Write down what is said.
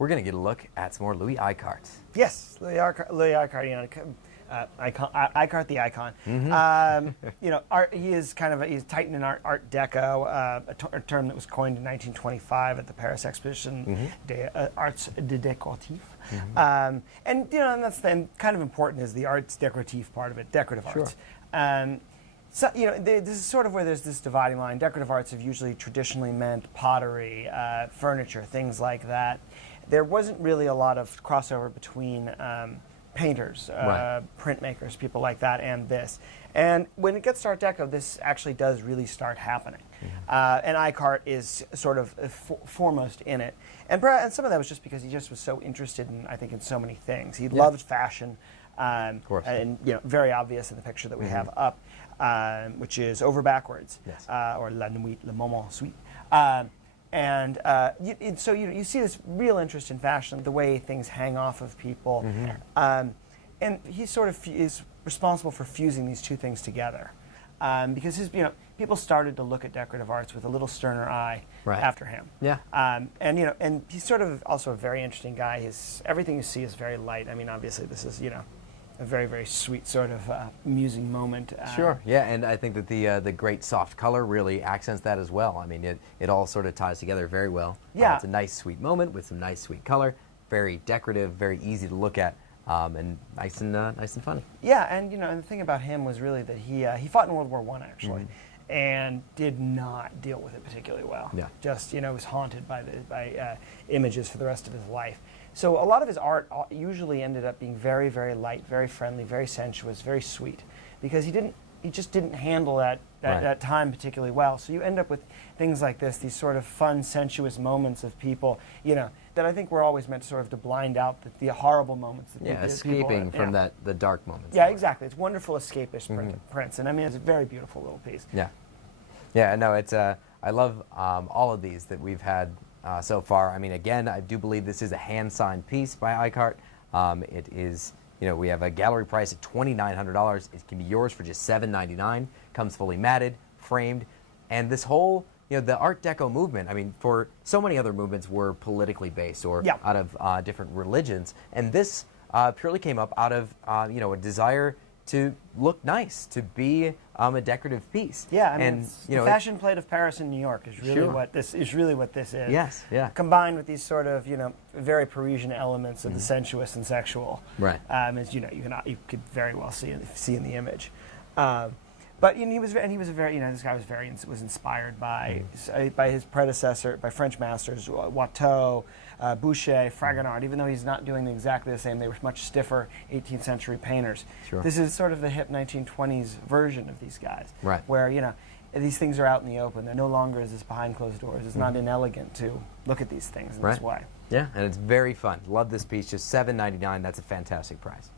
we're going to get a look at some more Louis Icart. Yes, Louis Icart, you know, Icart the icon. You know, he is he's Titan in Art Deco, a term that was coined in 1925 at the Paris Exposition des Arts Décoratifs. And you know, and that's kind of important is the arts décoratif part of it, decorative arts. So, you know, this is sort of where there's this dividing line. Decorative arts have usually traditionally meant pottery, furniture, things like that. There wasn't really a lot of crossover between painters, printmakers, people like that, and this. And when it gets to Art Deco, this actually does really start happening. And Icart is sort of foremost in it. And some of that was just because he just was so interested in, I think, in so many things. He loved fashion, and you know, very obvious in the picture that we have up. Which is over backwards, or La Nuit Le Moment Suite. And so you see this real interest in fashion, the way things hang off of people. And he sort of is responsible for fusing these two things together. Because people started to look at decorative arts with a little sterner eye after him. And you know, and he's sort of also a very interesting guy. Everything you see is very light. I mean, obviously this is, you know, a very, very sweet sort of amusing moment. Yeah, and I think that the great soft color really accents that as well. I mean, it all sort of ties together very well. It's a nice, sweet moment with some nice, sweet color. Very decorative, very easy to look at, and nice and funny. Yeah, and you know, and the thing about him was really that he fought in World War I actually, and did not deal with it particularly well. Just, you know, was haunted by images for the rest of his life. So a lot of his art usually ended up being very, very light, very friendly, very sensuous, very sweet, because he just didn't handle that time particularly well. So you end up with things like this, these sort of fun, sensuous moments of people, you know, that I think were always meant sort of to blind out the horrible moments. That escaping from the dark moments. Yeah, exactly. It's wonderful escapist prints, and I mean, it's a very beautiful little piece. Yeah, no, it's I love all of these that we've had so far. I mean, again, I do believe this is a hand-signed piece by Icart. It is, you know, we have a gallery price at $2,900. It can be yours for just $7.99. Comes fully matted, framed, and this whole, you know, the Art Deco movement. I mean, for so many other movements were politically based or out of different religions, and this purely came up out of you know, a desire to look nice, to be a decorative piece. Yeah, I mean, you know, the fashion plate of Paris and New York is really what this is. Yes, yeah. Combined with these sort of, you know, very Parisian elements of the sensuous and sexual. As you know, you could very well see in the image. But you know, he was a very, you know, this guy was inspired by his predecessor, by French masters, Watteau, Boucher, Fragonard. Even though he's not doing exactly the same, they were much stiffer 18th century painters. This is sort of the hip 1920s version of these guys, where, you know, these things are out in the open. They're no longer as this behind closed doors. It's not inelegant to look at these things in this way. Yeah, and it's very fun. Love this piece. Just $7.99. That's a fantastic price.